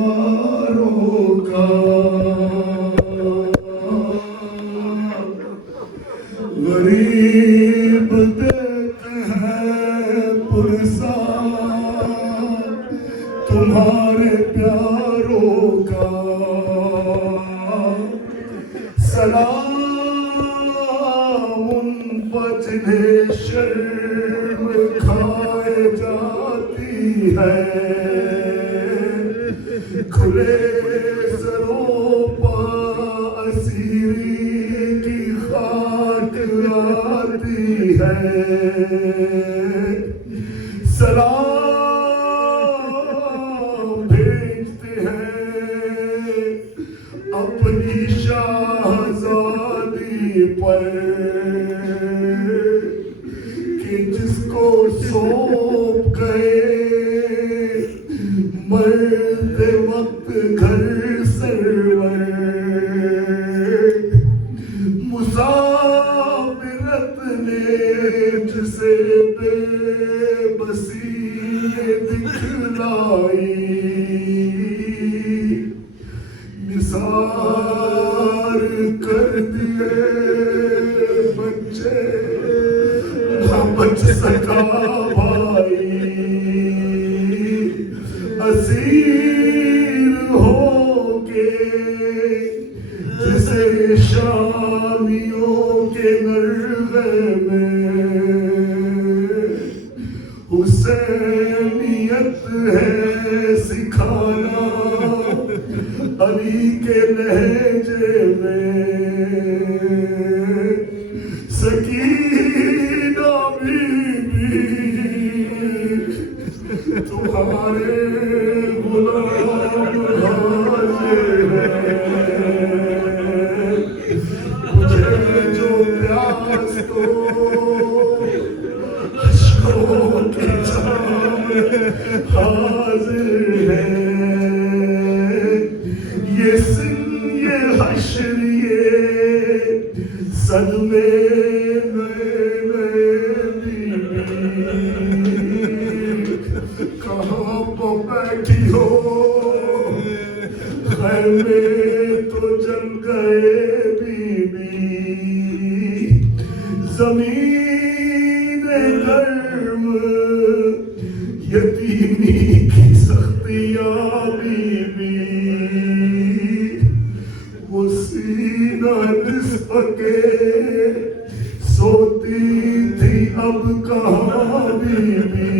سوگواروں کا غریب دیتے ہیں پرسان تمہارے پیاروں کا سلام ان پر جنہیں شرم کھائے جاتی ہے کھلے سروں پر اسیری کی خاک آتی ہے سلام بھیجتے ہیں اپنی شہزادی پر کہ جس کو سونپ گئے مرتے وقت گھر سرور مسافرت نے جسے بے بسی دکھلائی نثار کر دیے بچے نہ بچ سکا بھائی اسیر ہو کے جسے شامیوں کے نرغے میں حسینیت ہے سکھانا علی کے لہجے میں سکینہ بی بی تمہارے غلام حاضر ہیں مجھے جو پیاس کو اشکوں کی جام حاضر ہے یہ سن یہ حشر یہ صدمے کہاں پہ بیٹھی ہو خیمے تو جل گئے بی بی زمین گرم یتیمی کی سختیاں بی بی وہ سینہ نصف کے سوتی تھی اب کہاں بی بی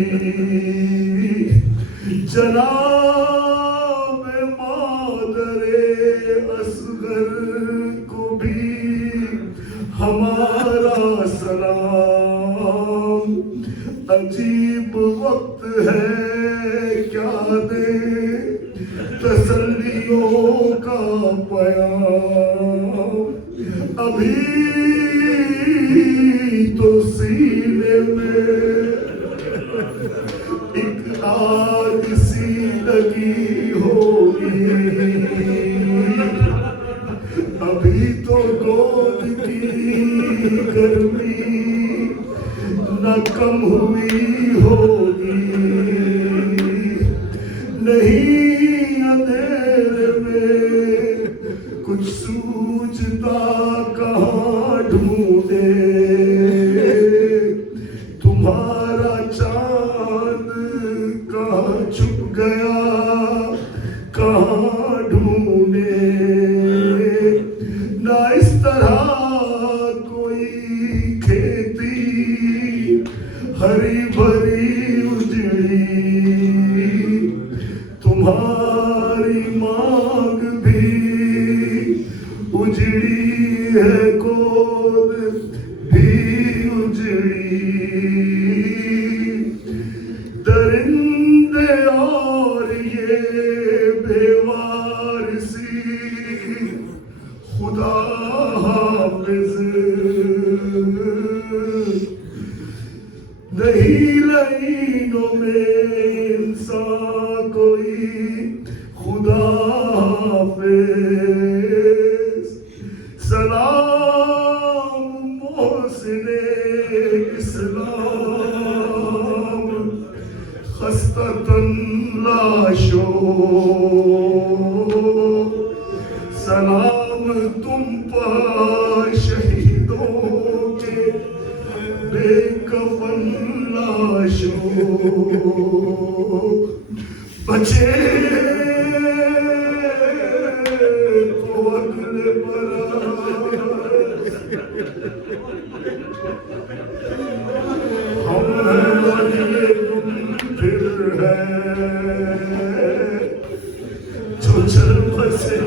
جناب مادر اصغر کو بھی ہمارا سلام عجیب وقت ہے کیا دے تسلیوں کا پیام ابھی تو سینے میں ایک آگ سی لگی ہوگی ابھی تو گود کی گرمی نہ کم ہوئی ہوگی نہیں اندھیرے میں کچھ سوجتا کہاں ڈھونڈے تمہارا چاند کہاں چھپ گیا کہاں ڈھونڈے نہ اس طرح کوئی کھیتی ہری بھری اجڑی تمہاری مانگ بھی اجڑی ہے گود بھی اجڑی درندے اور یہ بیوارسی خدا حافظ نہیں لائنوں میں انسان کوئی خدا حافظ سلام محسن اسلام خستتن لاشو سلام تم پر شہیدوں کے بے کفن لاشو بچے تو اگلے برس ہم اگلے تم پھر ہے جو چل بسے